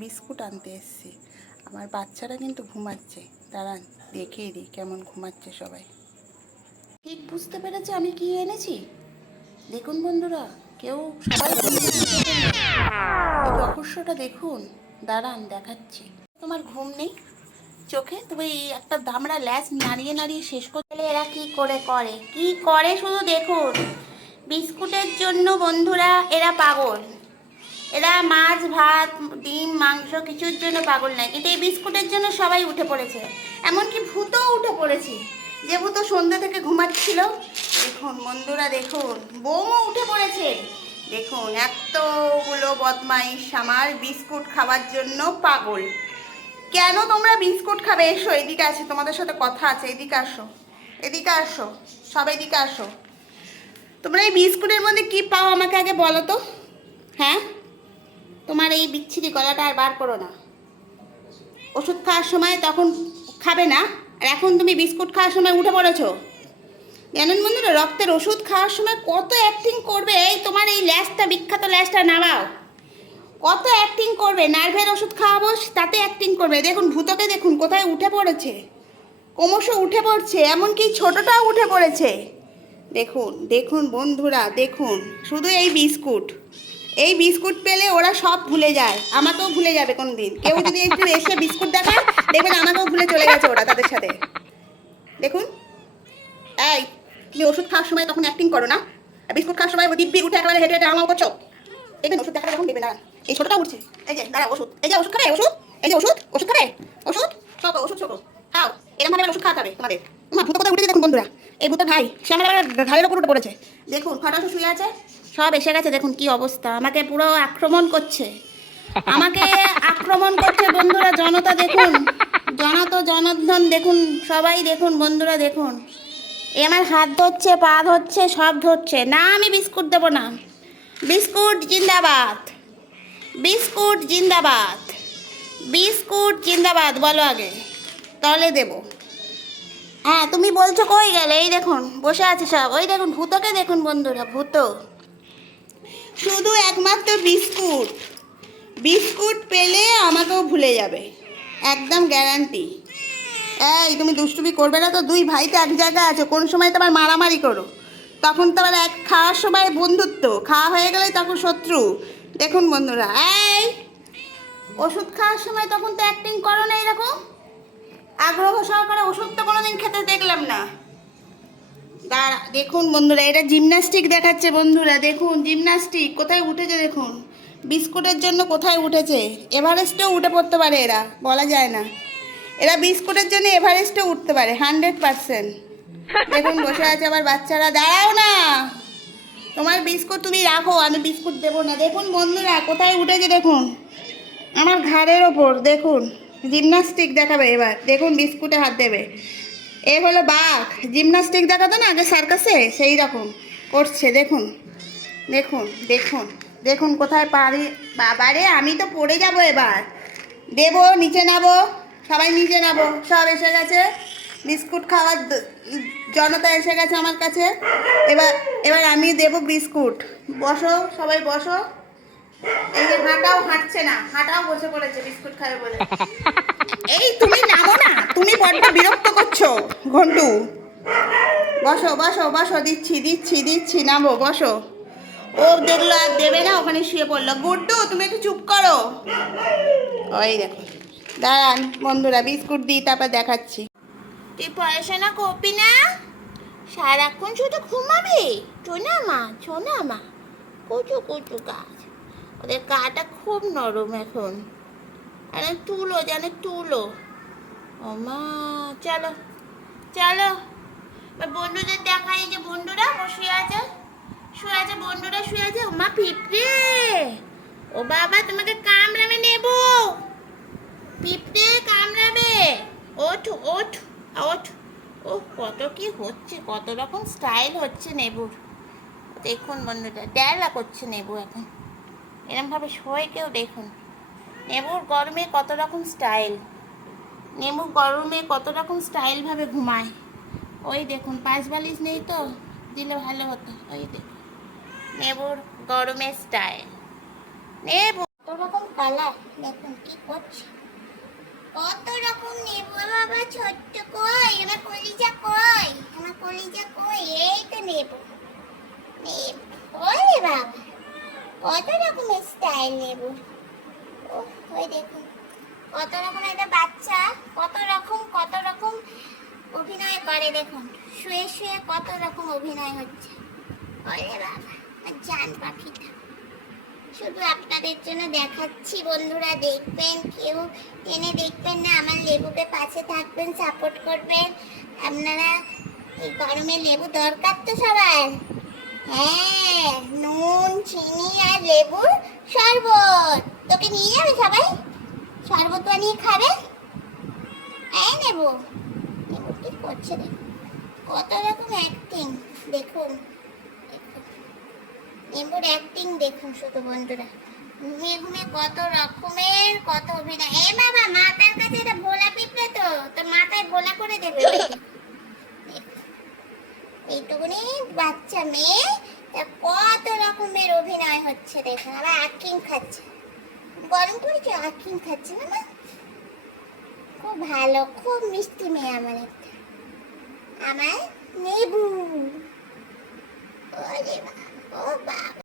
Biscuit আনতে এসেছি। আমার বাচ্চারা কিন্তু ঘুমাচ্ছে। দাঁড়ান, দেখিয়ে দিই কেমন ঘুমাচ্ছে সবাই। ঠিক বুঝতে পেরেছে আমি কি এনেছি? দেখুন বন্ধুরা, কেউ সবাই রহস্যটা দেখুন। দাঁড়ান, দেখাচ্ছি। তোমার ঘুম নেই? চোখে? তুমি এই একটা দামড়া ল্যাস নাড়িয়ে নাড়িয়ে শেষ করতে এরা কি করে করে? কি করে শুধু দেখুন। বিস্কুটের জন্য বন্ধুরা, এরা পাগল। এরা মাছ, ভাত, ডিম, মাংস কিছুর জন্য পাগল নয়। কিন্তু এই বিস্কুটের জন্য সবাই উঠে পড়েছে। এমনকি ভূতও উঠে পড়েছে। যে ভূত সন্ধ্যা থেকে ঘুমাচ্ছিল। দেখুন বন্ধুরা, দেখুন। বৌমও উঠে পড়েছে। দেখুন, এতগুলো বদমাইশ আমার বিস্কুট খাওয়ার জন্য পাগল। কেন তোমরা বিস্কুট খাবে? এসো, এদিকে আসো। তোমাদের সাথে কথা আছে। এদিকে আসো। এদিকে আসো। সব এদিকে আসো। তোমরা এই বিস্কুটের মধ্যে কি পাও আমাকে আগে বলো তো? হ্যাঁ? তোমার এই বিচ্ছিরি গলাটা আর বার করো না। ওষুধ খাওয়ার সময় তখন খাবে না, আর এখন তুমি বিস্কুট খাওয়ার সময় উঠে পড়েছো। জানেন বন্ধুরা, রক্তের ওষুধ খাওয়ার সময় কত অ্যাক্টিং করবে এই তোমার এই ল্যাসটা বিখ্যাত ল্যাসটা নামাও। কত অ্যাক্টিং করবে, নার্ভের ওষুধ খাওয়াবো, তাতে অ্যাক্টিং করবে। দেখুন, ভূতকে দেখুন, কোথায় উঠে পড়েছে। ক্রমশ উঠে পড়ছে, এমনকি ছোটটাও উঠে পড়েছে। দেখুন দেখুন বন্ধুরা, দেখুন, শুধু এই বিস্কুট। এই বিস্কুট পেলে ওরা সব ভুলে যায়। আমাকেও ভুলে যাবে কোনদিন। কেউ যদি একটু এসে বিস্কুট দেখায় দেখবেন আমাকেও ভুলে চলে গেছে ওরা তাদের সাথে। দেখুন। এই, তুমি ওষুধ খাওয়ার সময় তখন অ্যাক্টিং করো না। বিস্কুট খাওয়ার সময় দিব্যি উঠে একেবারে হেঁটে হেঁটে আমাও করছ। দেখবেন ওষুধ দেখালে যখন দেবে না। এই ছোটটা উঠছে। এই যে দাঁড়া ওষুধ। এই যে, ওষুধ খাবে? ওষুধ? এই যে, ওষুধ? ওষুধ খাবে? ওষুধ? ছোট ওষুধ ছোট। খাও। এরকম ভাবে ওষুধ খাওয়াতে হবে তোমাদের। তোমার ভূত কোথায় উঠেছে দেখুন বন্ধুরা। এই ভূতের ভাই, সে আমার ঘাড়ের ওপর উঠে পড়েছে। দেখুন ফটাশো শুয়ে আছে। সব এসে গেছে, দেখুন কি অবস্থা। আমাকে পুরো আক্রমণ করছে। আমাকে আক্রমণ করছে বন্ধুরা, জনতা দেখুন। জনত, জনার্দন দেখুন, সবাই দেখুন, বন্ধুরা দেখুন। এ আমার হাত ধরছে, পা ধরছে, সব ধরছে। না, আমি বিস্কুট দেবো না। বিস্কুট জিন্দাবাদ। বিস্কুট জিন্দাবাদ। বিস্কুট জিন্দাবাদ, বলো আগে। তলে দেব। হ্যাঁ তুমি বলছো কই গেলে? এই দেখুন, বসে আছে সব। ওই দেখুন, ভূতকে দেখুন বন্ধুরা, ভূত। শুধু একমাত্র বিস্কুট। বিস্কুট পেলে আমাকেও ভুলে যাবে। একদম গ্যারান্টি এই, তুমি দুষ্টুমি করবে না তো? দুই ভাই তো এক জায়গায় আছে। কোন সময় তোমার মারামারি করো? তখন তো আবার এক খাওয়ার সময় বন্ধুত্ব। খাওয়া হয়ে গেলে তখন শত্রু। দেখুন বন্ধুরা, এই, ওষুধ খাওয়ার সময় তখন তো অ্যাক্টিং করো না এরকম। আগ্রহ সহকারে ওষুধ তো কোনোদিন খেতে দেখলাম না। দাঁড়া, দেখুন বন্ধুরা, এটা জিমনাস্টিক দেখাচ্ছে বন্ধুরা, দেখুন জিমনাস্টিক কোথায় উঠেছে দেখুন? বিস্কুটের জন্য কোথায় উঠেছে? এভারেস্টেও উঠে পড়তে পারে এরা, বলা যায় না। এরা বিস্কুটের জন্য এভারেস্টেও উঠতে পারে হান্ড্রেড পার্সেন্ট দেখুন, বসে আছে আবার বাচ্চারা, দাঁড়াও না! তোমার বিস্কুট তুমি রাখো, আমি বিস্কুট দেবো না। দেখুন বন্ধুরা, কোথায় উঠেছে দেখুন? আমার ঘাড়ের ওপর, দেখুন জিমনাস্টিক দেখাবে এবার। দেখুন, বিস্কুটে হাত দেবে। এ হলো বাঘ। জিমনাস্টিক দেখাতো না আগে সার্কাসে সেই রকম করছে, দেখুন। দেখুন দেখুন দেখুন কোথায় পারি। বাবারে, আমি তো পড়ে যাব এবার। দেবো, নিচে নাবো সবাই নিচে নাবো সব এসে গেছে। বিস্কুট খাওয়ার জনতা এসে গেছে আমার কাছে। এবার এবার আমি দেবো বিস্কুট। বসো, সবাই বসো। এই যে হাঁটাও হাঁটছে না হাঁটাও বসে পড়েছে বিস্কুট খাবে বলে। এই তুমি নামো না তুমি বড্ড বিরক্ত করছ ঘন্টু। বসো বসো বসো দিচ্ছি দিচ্ছি দিচ্ছি নামো বসো। ও দেখল আর দেবে না ওখানে শুয়ে পড়ল। গুড্ডু তুমি একটু চুপ করো। ওই দেখো দাঁড়ান বন্ধুরা বিস্কুট দিই তারপর দেখাচ্ছি। তুই পড়াশোনা করবি না? সারাক্ষণ শুধু ঘুমাবি? চোনা মা চোনা মা কুচু কুচু গাছ। ওদের গাটা খুব নরম এখন। আরে তুলো, জানে তুলো। ও মা, চলো চলো। বন্ধুদের দেখাই যে বন্ধুরা বসে আছে। শুয়ে আছে, বন্ধুরা শুয়ে আছে। ও মা, পিঁপড়ে! ও বাবা, তোমাকে কামড়াবে নেব। পিঁপড়ে, কামড়াবে। ওঠ ওঠ ওঠ। ও কত কি হচ্ছে, কত রকম স্টাইল হচ্ছে নেবুর। দেখুন বন্ধুরা ডেলা করছে নেবু এখন। এরমভাবে শোয় কেউ দেখুন। নেবুর গরমে কত রকম স্টাইল। নেবু গরমে কত রকম স্টাইলভাবে ঘুমায়। ওই দেখুন, পাঁচ বালিশ নেই তো, দিলে ভালো হতো। ওই দেখুন, নেবুর গরমের স্টাইল। নেবু! কত রকম কালার, দেখুন কি করছে। কত রকম নেব বাবা ছোট্ট কই আমার কলিজা কই আমার কলিজা কই, এই তো নেব। নেব ওরে বাবা? কত রকমের স্টাইল নেব? ওই দেখুন। কত রকম একটা বাচ্চা, কত রকম কত রকম অভিনয় করে দেখুন। শুয়ে শুয়ে কত রকম অভিনয় হচ্ছে। ওরে বাবা জান পাখিটা। শুধু আপনাদের জন্য দেখাচ্ছি বন্ধুরা, দেখবেন, কেউ টেনে দেখবেন না, আমার লেবুকে পাশে থাকবেন সাপোর্ট করবেন। আপনারা এই গরমে লেবু দরকার তো সবার। হ্যাঁ নুন, চিনি আর লেবুর শরবত। তোকে নিয়ে যাবে সবাই? শরবত বানিয়ে খাবে? হ্যাঁ নেব, নেবু কি করছে দেখুন কত রকম অ্যাক্টিং দেখুন। নেবুর অ্যাক্টিং দেখুন শুধু বন্ধুরা। ঘুমিয়ে ঘুমিয়ে কত রকমের কত অভিনয়। এ বাবা মাথার কাছে এটা ভোলা পিঁপড়ে তো তোর মাথায় ভোলা করে দেবে ওই দেখুন। এইটুকুনি বাচ্চা মেয়ে তার কত রকমের অভিনয় হচ্ছে দেখুন আবার আকিম খাচ্ছে গরম পড়েছে আকিম খাচ্ছে না মা। খুব ভালো, খুব মিষ্টি মেয়ে আমার একটা। আমার নেবু। ও বাবা।